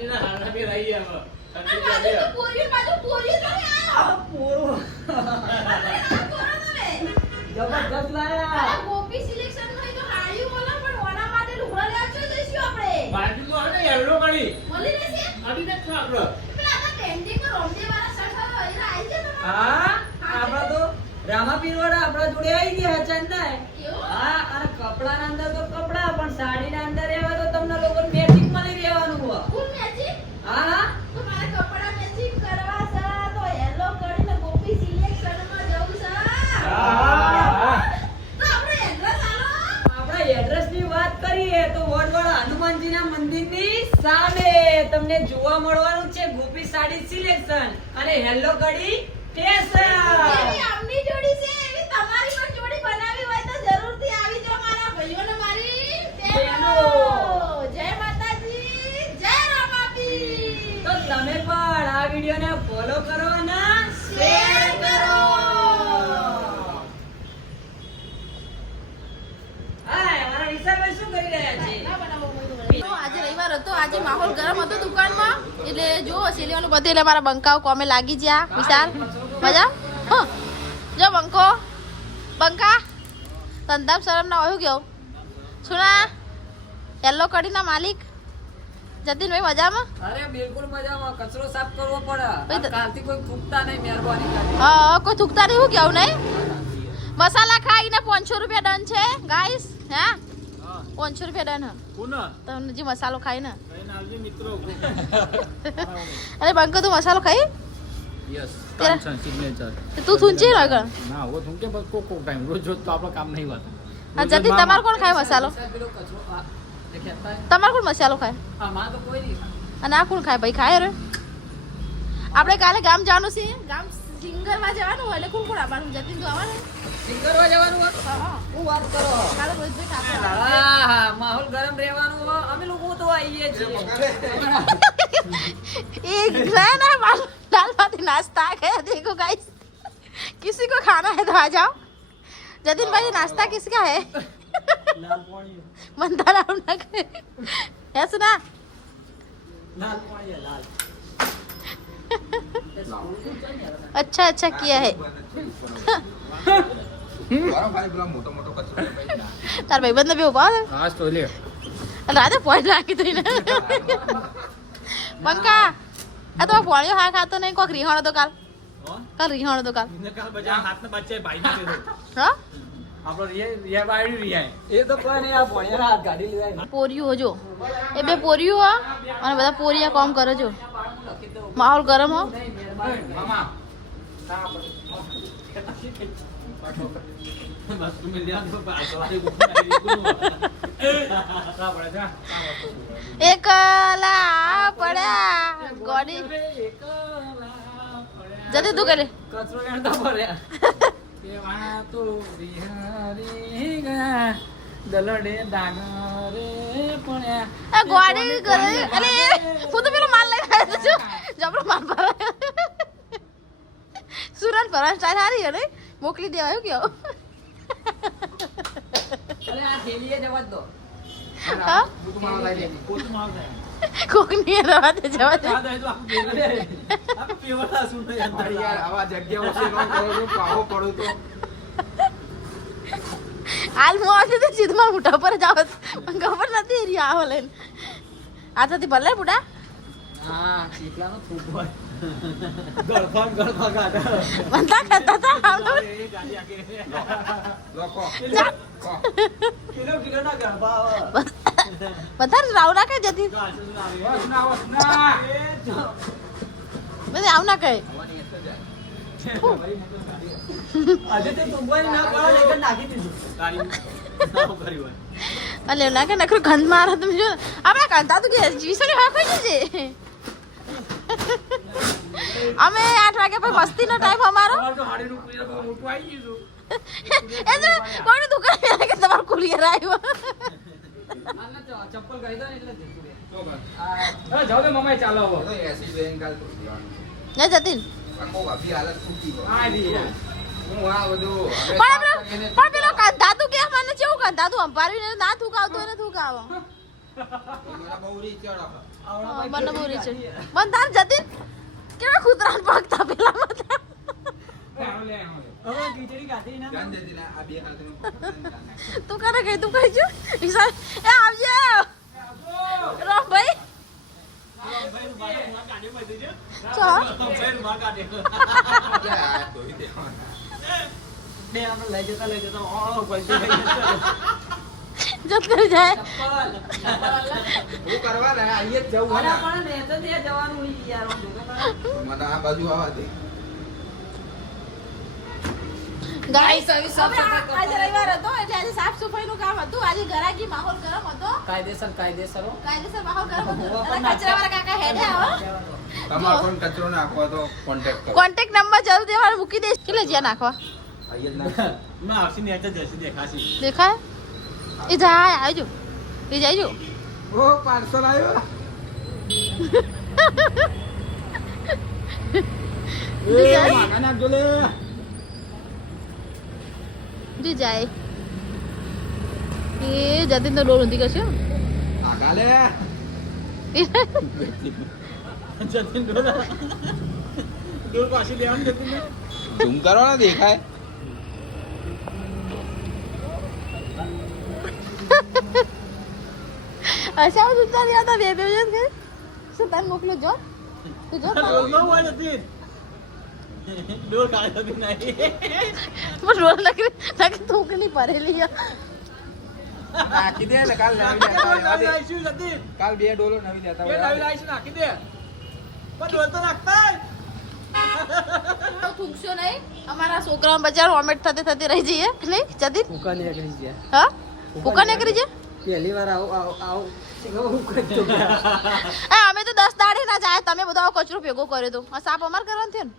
ઠંડીના હારા બી રહી ગયા હવે. બાજુ તો પૂરી તો આયો પૂરો જબરદસ્ત લાયા ગોપી સિલેક્શન માં તો હાડી બોલા પણ ઓના માટે લુગડા લેવા છો જઈશું આપણે બાજુ તો આવે ને યલો કડી. મળી રહેશે આડી ને છો આપણો. પેલા આ ટ્રેન્ડિંગ માં રોમદે વાળા શર્ટ હતો એલા આવી ગયા તમારા હા આપડા તો રામાપીર વાળા આપડા જોડે આવી ગયા ચંદા એવું? હા અને કપડાના અંદર તો કપડા પણ સાડીના અંદર એવા તો તમને લોકો મેચિંગ મળી રહેવાનું હોય ફૂલ મેચિંગ હા તો મારે કપડા મેચિંગ કરવા છે તો યલો કરીને ગોપી સિલેક્શન માં જવું છે હા. તો આપણે એડ્રેસ આલો આપણા એડ્રેસ ની વાત કરીએ તો વડવાળા હનુમાનજીના મંદિરની સામે તમને જોવા મળવાનું છે ગોપી સાડી સિલેક્શન અને હેલો કડી એવી સ્ટેશન આમની જોડી છે એવી તમારી પણ જોડી બનાવી હોય તો જરૂરથી આવી જાઓ મારા ભાઈઓને મારી બહેનો જય માતાજી જય રામાપીર તો તમે પણ આ વિડિયોને ફોલો કરો અને શેર કરો હાય મારા વિશાલભાઈ શું કરી રહ્યા છે તો આજે રવિવાર હતો આજે માહોલ ગરમ હતો દુકાનમાં એટલે જો સિલેવાનું બધે એટલે મારા બંકાઓ કોમે લાગી ગયા વિશાલ મજા હા જો બંકો બંકા તંદામ શરમ ના હોય ગયો સુના યલો કડીના માલિક જતીનભાઈ મજામાં અરે બિલકુલ મજામાં કચરો સાફ કરવો ભાઈ પડે તો- કાલથી કોઈ થૂકતા નહીં મહેરબાની કરી હા કોઈ થૂકતા નહીં હું કેવું નહીં મસાલા ખાઈને 500 રૂપિયા ડન છે ગાઈસ હા 500 રૂપિયા ડન કોણ? તમને જે મસાલો ખાઈ ને કઈ ના આવજે મિત્રો. અરે બંકો તું મસાલો ખાઈ યસ. તેરા- કાંચન સિગ્નેચર. તું થૂંચી રહ્યો ગણ ના હો તું કે બસ કોક ટાઈમ રોજ રોજ તો આપણો કામ નહીં હોતું. હા જતી તમારે કોણ ખાય મસાલો પેલો કચરો આ દેખાતા તમારે કોણ મસાલો ખાય આમાં તો કોઈ નહીં અને આ કોણ ખાય ભાઈ ખાય રે આપણે કાલે ગામ જવાનું છે ગામ સિંગરમાં જવાનું હોય એટલે કોણ કોણ આવવાનું જતીન તો આવવાનું સિંગરવા જવાનું હોય હા હા હું વાત કરો કાલે રોહિતભાઈ ઠાકોર હા હા માહોલ ગરમ રહેવાનું હોય અમે લોકો તો આવીએ છીએ एक है ना दाल भात नाश्ता है देखो गाइस किसी को खाना है तो आ जाओ जतिन भाई नाश्ता किसका है લાલ પાણી. मनता राम ना करे है सुना લાલ પાણી લાલ. अच्छा अच्छा किया है तार भाई बंदा भी हो पाओ હા તો લે. राधे पॉइंट राखी तो ने पंका आ तो पोणियो हा खातो नहीं कोक रिहाणो तो काल रिहाणो तो काल ને કાલ બજા હાથને બચ્ચે ભાઈ ને દીધો. हां આપણો રિયા બાયડી રિયા. એ તો કોઈ નહીં આ ભણ્યા હાથ ગાડી લેવાય પોરિયું જો એ બે પોરિયું હો અને બધા પોરિયા કામ કરે જો માહોલ ગરમ હો મામા. બસ તું મિલ જા તો સવારે પડે જા. એકલા પડ્યા ગોડી જતી તું કરે કચરો વેણતા ભર્યા કેવા તો બિહારી ગયા દલડે દાગરે પડ્યા. આ ગોડી કરે અરે હું તો પેલો માલ લઈને આવ્યો છું જબરો માલ પર સુરત પર સ્ટાઈલ હારી હે ને મોકલી દેવાયું કેવો અરે આ થેલીએ જવા દો હા પોતું માર લાવી દે. પોતું માર દે. કોકની રવા દે જવા દે આ દે તો આખું પેવડા. આખું પેવડા શું થઈ અંદર. આવા જગ્યા ઓછી નો કરો તો પાહો પડું તો હાલ હું આવતી તો સીધમાં મોટા પર જાવ ખબર નથી એરી આવો લઈને આથાથી ભલે બુડા હા ચીકલાનો થૂક હોય ગળફાન ગાડા. બંધા કરતા હતા આવડો એ ગાડી આગે. લોકો કિલો ના ગળફા આવે. બધા રાવ ના કહે જતી ગાછું ના આવે. બસ ના બસ ના એ જો. બધે આવ ના કહે આજે તે તુંબાઈ ના પાડો એટલે નાખી દીધું ગાડી નાવ કરી હોય. અલે ના કે નખરો ગંધ મારો તમે જો આપણે કાંતા તો કે જીસોની હા કોઈ છે અમે 8 વાગે પછી મસ્તીનો ટાઈમ અમારો અમાર તો હાડીનું કુરિયર બહુ મોટું આવી ગયું એ તો કોઈ દુકાન કે તમારો કુરિયર આવ્યો આના ચપ્પલ કહી દો ને એટલે જતું રહે. તો બસ છે. જાવ દે મમ્મી ચાલો હવે. તો એસી બેંગાલ તો દેવાનું ને જતીન આખો ભાભી હાલત ફૂટી ગયો આ રી. હું આ બધું હવે પણ સાફ કરીને પણ પેલો કાંતા તું કે મને કેવું કાંતા તું અંપારવીને ના થૂકાવતો એને થૂકાવો એના બહુ રીત ચડ મને બહુ રીચ બંધ તાર જતી કેવા કૂતરાને પગતા પેલા બધા હવે ખીચડી ખાધી ના જાન જતી ના આ બે હાથનું તું કરે કઈ તું કઈ છું વિશાલ એ આવજે રોમ ભાઈ ચાલ લે આ ધોઈ દેવાનું બે આપણે લઈ જતા પૈસા લઈ જતા જત કરી જાય હું કરવા રહ્યા અહીંયા જ જવું અરે હોય પણ ને તો ત્યાં જવાનું ઈ યાર હું જોકે ને. મને આ બાજુ આવવા દે ગાઈસ આજે રવિવાર હતો એટલે આજે સાફ સફાઈનું કામ હતું આજે ઘરાકી માહોલ ગરમ હતો કાયદેસર હો. કાયદેસર માહોલ ગરમ હતો અને કચરાવાળા કાકા હેડે આવો તમારે પણ કચરો નાખવો તો કોન્ટેક્ટ કરો કોન્ટેક્ટ નંબર જરૂર દેવાનું મૂકી દઈશ કેટલે જ્યાં નાખવા અહીંયા જ નાખ દેખાય એ જાય આવજો એ જાયજો ઓ પાર્સલ આવ્યો જી જાય એ જતીન તો ડોલ ઊંધી કરશે આગા લે ઝૂમ કરો ને દેખાય અચ્છા હું સુતા રહ્યા હતા બે છે કે શું તને મોકલું જો તું જો પણ રોલ લખી તું કે નહીં ભરેલી નાખી દે ને કાલ નવી લેતા આવવા. કાલ 2 ડોલો નવી લેતા થૂકશો નહીં અમારા છોકરાઓ બચારો ઓમેટ થતે થતે રહી જઈએ નહીં જતી ભૂકા નીકળી ગયા હા ભૂકા નીકળી છે પહેલી વાર આવું હું કરતો અમે તો 10 દાડે ના જાય તમે બધો આવો કચરો ભેગો કર્યો તો આ સાપ અમાર કરવાનું થયો ને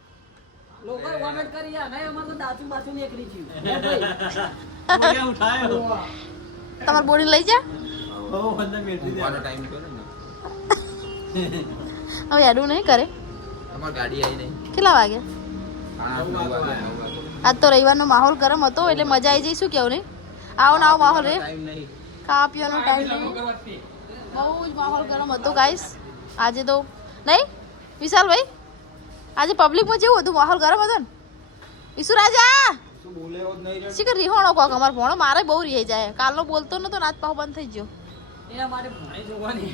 લોકો કોમેન્ટ કરી યાર નહીં અમાર તો દાંતું બાતું નીકળી ગયું તમાર બોડી લઈ જા ઊંઘવાનો ટાઈમ થયો ને હવે એડું નહીં કરે તમારી ગાડી આવી નહીં કેટલા વાગ્યા 9 આજ તો રવિવારનો માહોલ ગરમ હતો એટલે મજા આવી જઈ શું કેવું નહીં આવો ને આવો માહોલ રે ટાઈમ નહીં ખાવા પીવાનો ટાઈમ નહીં બહુ જ માહોલ ગરમ હતો ગાઈસ આજે તો નહીં વિશાલભાઈ આજે પબ્લિકમાં જેવું હતું માહોલ ગરમ હતો ને ઈસુ રાજા શું બોલે જ નહીં રે શીખર રીહોણો કોક અમાર ભણો મારે બહુ રહી જાય કાલનો બોલતો નતો નાચ પાહો બંધ થઈ ગયો એના માટે ભણે જોવાની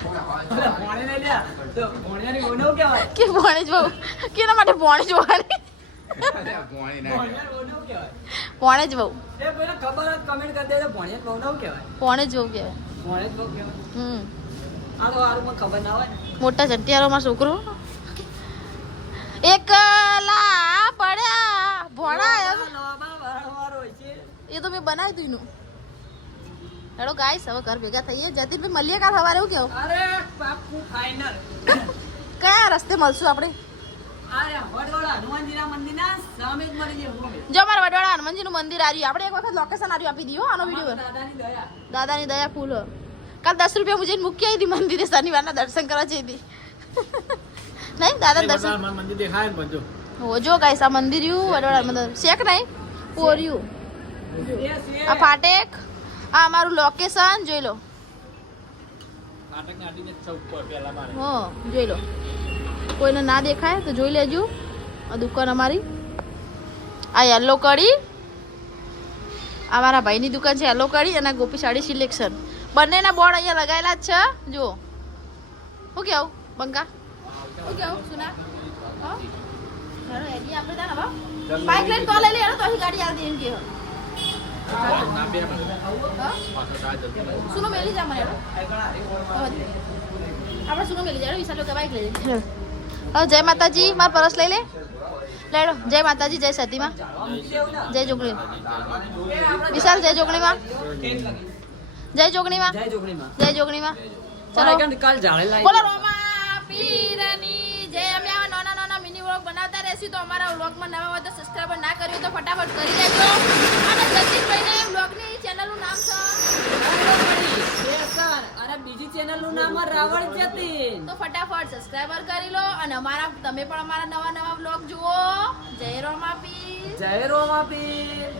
ભણે લઈ લ્યા તો ભણ્યાની ઓનો કહેવાય કે ભણે જ બહુ કેના માટે ભણે જોવાની ભોણી ના ભણ્યાની ઓનો કહેવાય ભણે જ બહુ એ પેલા ખબર જ કમેન્ટ કરી દે તો ભણ્યા બહુ ન કહેવાય ભણે જ બહુ કહેવાય ભણે જ બહુ કહેવાય હમ આ તો હારું મને ખબર ના હોય ને મોટા ચંટિયારો માં છોકરો એકલા પડ્યા ભણાય નવામાં વારંવાર હોય છે એ તો મેં બનાવી દીધું એનું હેડો ગાઈસ હવે ઘર ભેગા થઈએ જતીનભાઈ મળીએ કાલ સવારે એવું કેવું અરે પાક્કું ફાઇનલ કયા રસ્તે મળશું આપણે અરે વડવાળા હનુમાનજીના મંદિરના સામે જ મળી જાય હું જો અમારા વડવાળા હનુમાનજીનું મંદિર આવ્યું આપણે એક વખત લોકેશન આવ્યું આપી દીધું આનો વિડીયો દાદાની દયા દાદાની દયા ફૂલ હો. કાલ 10 રૂપિયા મુજે મૂકી આવી હતી મંદિરે શનિવારના દર્શન કરવા જઈ હતી નહીં દાદા દર્શન મંદિર દેખાય ને બધું હો જો ગાઈસ આ મંદિર યુ વડવાળા મંદિર શેક નહીં પોર્યું યસ આ ફાટેક આ અમારું લોકેશન જોઈ લો નાટક નાટીને ચૌક પર પહેલા મારે હો જોઈ લો કોઈને ના દેખાય તો જોઈ લેજો આ દુકાન અમારી આ યલો કડી આ મારા ભાઈની દુકાન છે યલો કડી અને ગોપી સાડી સિલેક્શન બંનેના બોર્ડ અહીંયા લગાવેલા જ છે જો શું કેવું બંકા શું કેવું સુના હા હેડો એડી આપણે તારા બા બાઈક લઈને તો લઈ લે હેડો તો અહીં ગાડી આવી દે એમ કે ના બે મને હા પાછો કા જતો સુનો મેલી જા મને હેડો આપણે સુનો મેલી જા વિશાલ કે બાઈક લઈ લે હવે જય માતાજી માર પરસ લઈ લે લેડો જય માતાજી જય સતીમાં જય જોગણી વિશાલ જય જોગણીમાં જય જોગણીમાં જય જોગણીમાં જય જોગણીમાં ચલો ચલો કાલ જાળે લાવી બોલો રોમા પીરની જય અમે આવા નાના નાના મિની વ્લોગ બનાવતા રહેશું તો અમારા વ્લોગમાં નવા હોય તો સબસ્ક્રાઇબર ના કર્યું તો ફટાફટ કરી દેજો અને જતીનભાઈને વ્લોગની ચેનલનું નામ છે અને બીજી ચેનલ નું નામ રાવણ જતીન તો ફટાફટ સબસ્ક્રાઇબર કરી લો અને અમારા તમે પણ અમારા નવા નવા વ્લોગ જુઓ જય રોમા પીર જય રોમાપીર